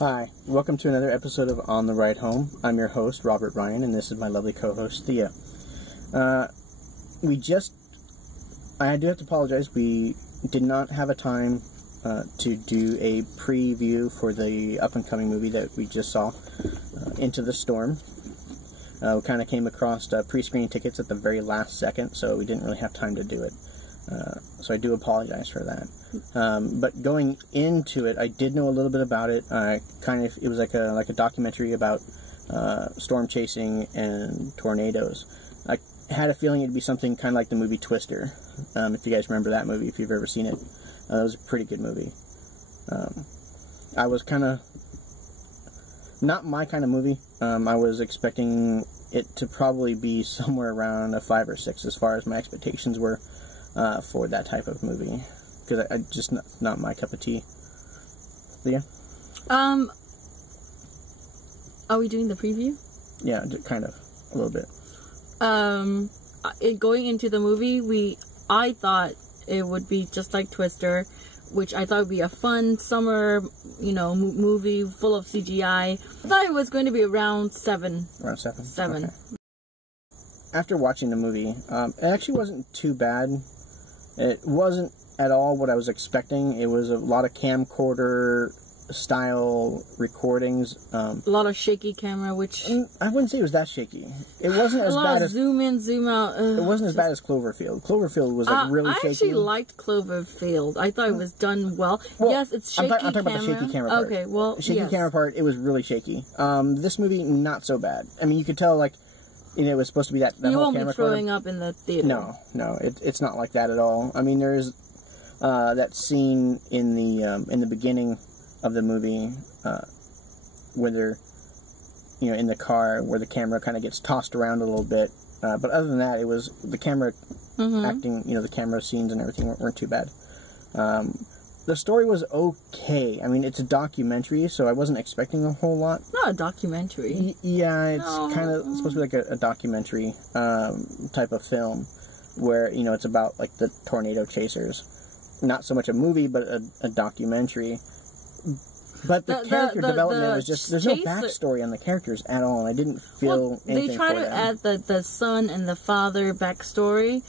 Hi, welcome to another episode of On the Ride Home. I'm your host, Robert Ryan, and this is my lovely co-host, Thea. I do have to apologize, we did not have a time to do a preview for the up-and-coming movie that we just saw, Into the Storm. We kind of came across pre-screening tickets at the very last second, so we didn't really have time to do it. So I do apologize for that. But going into it, I did know a little bit about it. It was like a documentary about storm chasing and tornadoes. I had a feeling it'd be something kind of like the movie Twister. If you guys remember that movie, if you've ever seen it, that was a pretty good movie. I was kind of not my kind of movie. I was expecting it to probably be somewhere around a 5 or 6 as far as my expectations were for that type of movie. Because I just not my cup of tea. Leah? Are we doing the preview? Yeah, kind of. A little bit. Going into the movie, I thought it would be just like Twister, which I thought would be a fun summer, movie full of CGI. I thought it was going to be around 7. Around 7? 7. Okay. After watching the movie, it actually wasn't too bad. It wasn't at all what I was expecting. It was a lot of camcorder style recordings. A lot of shaky camera, which I wouldn't say it was that shaky. It wasn't as bad as zoom in, zoom out. It wasn't as bad as Cloverfield. Cloverfield was like really shaky. I actually liked Cloverfield. I thought it was done well. Yes, it's shaky. I'm talking about the shaky camera part. Okay, well, shaky camera part. It was really shaky. This movie not so bad. I mean, you could tell like. It was supposed to be that you whole won't camera be throwing up in the theater. No, it's not like that at all. I mean, there's that scene in the beginning of the movie where they're in the car where the camera kind of gets tossed around a little bit. But other than that, it was the camera acting. The camera scenes and everything weren't too bad. The story was okay. I mean, it's a documentary, so I wasn't expecting a whole lot. Not a documentary. Yeah, it's kind of supposed to be like a documentary type of film where, it's about, like, the tornado chasers. Not so much a movie, but a documentary. But the character development was just... There's no backstory on the characters at all, and I didn't feel anything they try for to them. add the son and the father backstory,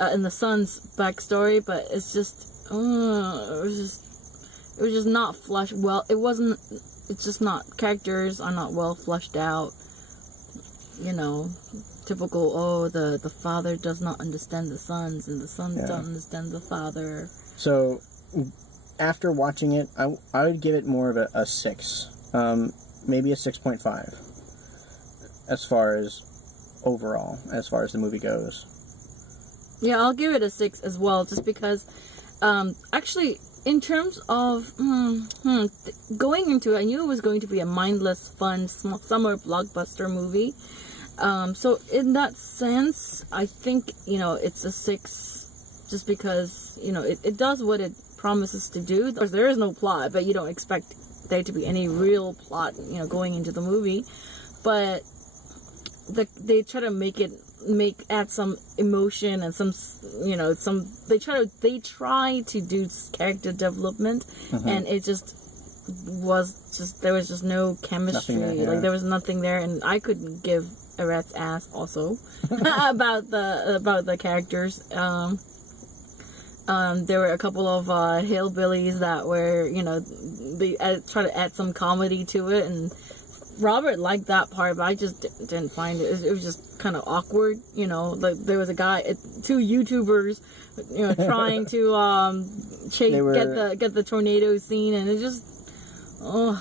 and the son's backstory, but it's just... it was just not flushed well. It's just not, characters are not well flushed out. Typical, the father does not understand the sons, and the sons don't understand the father. So, after watching it, I would give it more of a 6. Maybe a 6.5. As far as overall, as far as the movie goes. Yeah, I'll give it a 6 as well, just because... actually, in terms of going into it, I knew it was going to be a mindless, fun, summer blockbuster movie. So in that sense, I think, it's a 6 just because, it does what it promises to do. There is no plot, but you don't expect there to be any real plot, going into the movie. But they try to add some emotion and they try to do character development, and it there was just no chemistry. There was nothing there, and I couldn't give a rat's ass also about the characters. There were a couple of hillbillies that were they try to add some comedy to it, and Robert liked that part, but I just didn't find it. It was just kind of awkward, there was a guy, 2 YouTubers, trying to get the tornado scene, and it just,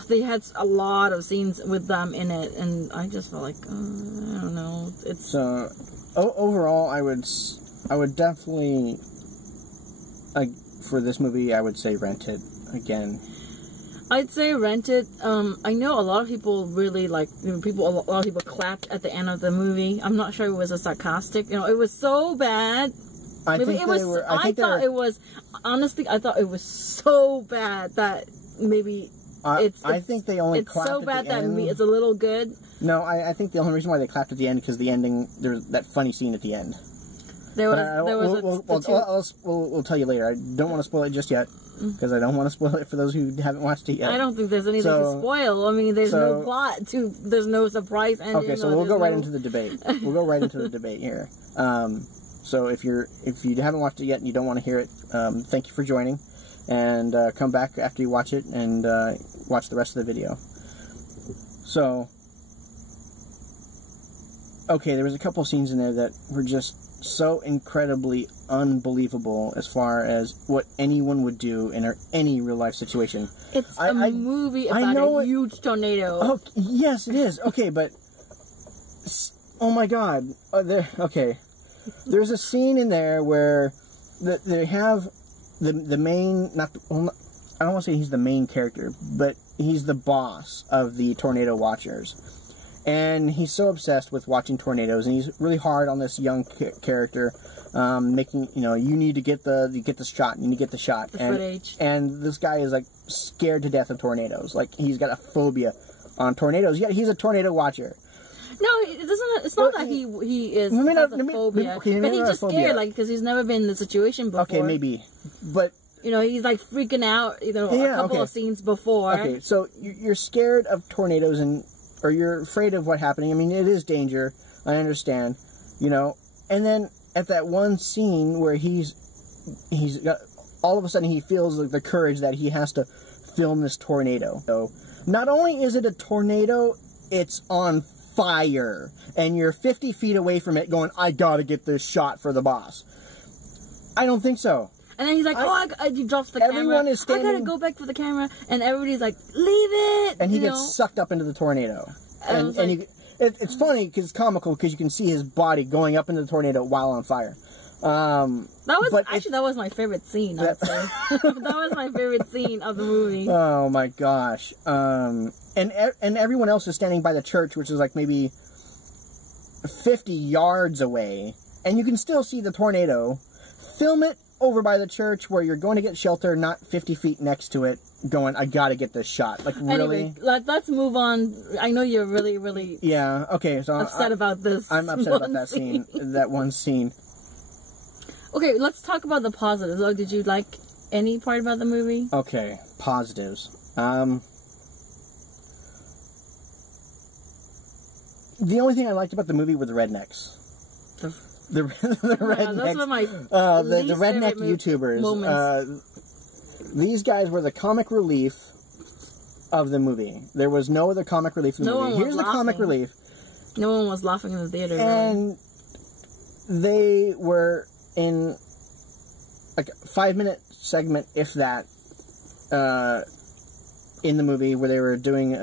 they had a lot of scenes with them in it, and I just felt like, I don't know, it's... So, overall, I would definitely, for this movie, I would say rent it again. I'd say rent it. I know a lot of people really like. A lot of people clapped at the end of the movie. I'm not sure it was a sarcastic. It was so bad. I thought it was. Honestly, I thought it was so bad that maybe I think they only clapped so bad at the that end. It's a little good. No, I think the only reason why they clapped at the end because the ending. There's that funny scene at the end. There we'll tell you later. I don't want to spoil it just yet because I don't want to spoil it for those who haven't watched it yet. I don't think there's anything to spoil. I mean, there's no plot there's no surprise ending. Okay, so we'll go right into the debate. We'll go right into the debate here. So if you haven't watched it yet and you don't want to hear it, thank you for joining, and come back after you watch it and watch the rest of the video. So, okay, there was a couple scenes in there that were just so incredibly unbelievable as far as what anyone would do in any real life situation. It's a movie about a huge tornado. Oh, yes, it is. Okay, but oh my God, okay. There's a scene in there where they have the main, I don't want to say he's the main character, but he's the boss of the tornado watchers. And he's so obsessed with watching tornadoes, and he's really hard on this young character, making, you need to get the shot, you need to get the shot. The footage. And this guy is like scared to death of tornadoes. Like, he's got a phobia on tornadoes. Yet he's a tornado watcher. No, it doesn't. It's not that he has a phobia, but he's just scared, like, because he's never been in the situation before. Okay, maybe, but he's like freaking out. A couple of scenes before. Okay, so you're scared of tornadoes or you're afraid of what happening. I mean, it is danger. I understand, And then at that one scene where he's got, all of a sudden he feels like the courage that he has to film this tornado. So not only is it a tornado, it's on fire, and you're 50 feet away from it going, I gotta get this shot for the boss. I don't think so. And then he's like, he drops the camera. Everyone is standing. I gotta go back for the camera, and everybody's like, leave it! And he gets sucked up into the tornado. It's funny because it's comical because you can see his body going up into the tornado while on fire. That was my favorite scene, I'd say. That was my favorite scene of the movie. Oh my gosh. And everyone else is standing by the church, which is like maybe 50 yards away, and you can still see the tornado. Film it over by the church where you're going to get shelter, not 50 feet next to it, going, I gotta get this shot. Like, really? Anyway, let's move on. I know you're really, really upset about this. I'm upset about that scene. That one scene. Okay, let's talk about the positives. Oh, did you like any part about the movie? Okay, positives. The only thing I liked about the movie were the rednecks. The rednecks. That's one of my the redneck YouTubers. Moments. These guys were the comic relief of the movie. There was no other comic relief in the movie. Here's the comic relief. No one was laughing in the theater. And they were in like a 5-minute segment, if that, in the movie where they were doing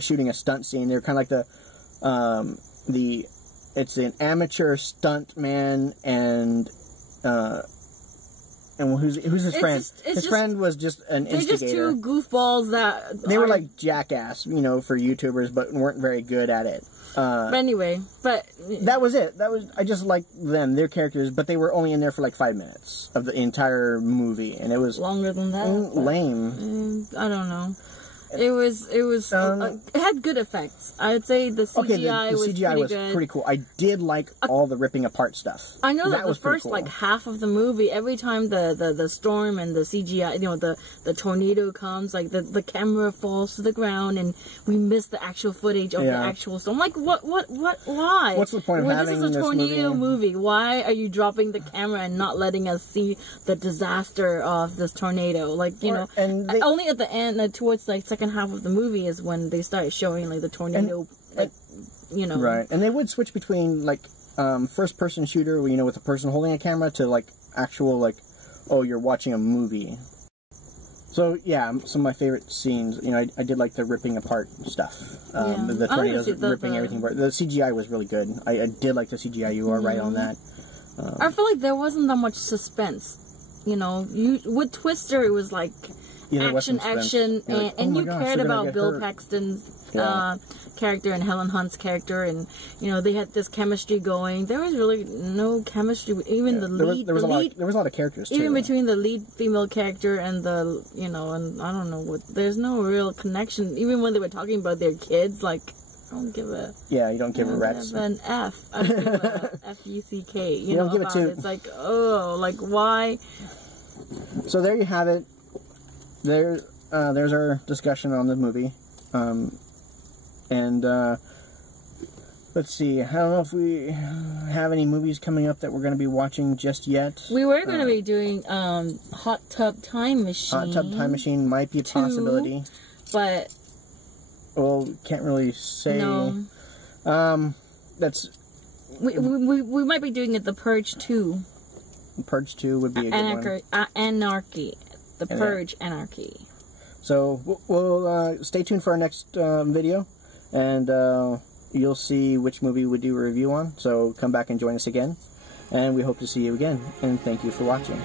shooting a stunt scene. They were kind of like it's an amateur stunt man and who's his friend? His friend was just an instigator. They're just two goofballs they were like jackass, for YouTubers, but weren't very good at it. But anyway, that was it. I just liked them, their characters, but they were only in there for like 5 minutes of the entire movie, and it was longer than that. Lame. I don't know. It had good effects. I'd say the CGI was pretty cool. I did like all the ripping apart stuff. I know that the first like half of the movie, every time the storm and the CGI, the tornado comes, like the camera falls to the ground and we miss the actual footage of the actual storm. Like what why? What's the point of having this? This is a tornado movie. Why are you dropping the camera and not letting us see the disaster of this tornado? Like, only at the end, towards like second half of the movie is when they started showing like the tornado, right. And they would switch between like first person shooter, with a person holding a camera, to like actual like, oh, you're watching a movie. So yeah, some of my favorite scenes, I did like the ripping apart stuff, the tornadoes ripping everything apart. The CGI was really good. I did like the CGI. You are right on that. I feel like there wasn't that much suspense. With Twister, it was like action, like, and you cared about Bill Paxton's character and Helen Hunt's character, and they had this chemistry going. There was really no chemistry, even the lead. There was a lot of characters too, even between the lead female character and the and I don't know what. There's no real connection, even when they were talking about their kids. Like, don't give a. Yeah, you don't give a rat's. Give an F. I give a F-U-C-K. You don't know give it about to. It's like, oh, like why? So there you have it. There's our discussion on the movie, and let's see. I don't know if we have any movies coming up that we're going to be watching just yet. We were going to be doing Hot Tub Time Machine. Hot Tub Time Machine might be a possibility, but well, can't really say. No. That's. We might be doing it. The Purge 2. Purge 2 would be a good one. Anarchy. The Purge Anarchy. So we'll stay tuned for our next video, and you'll see which movie we do a review on. So come back and join us again, and we hope to see you again. And thank you for watching.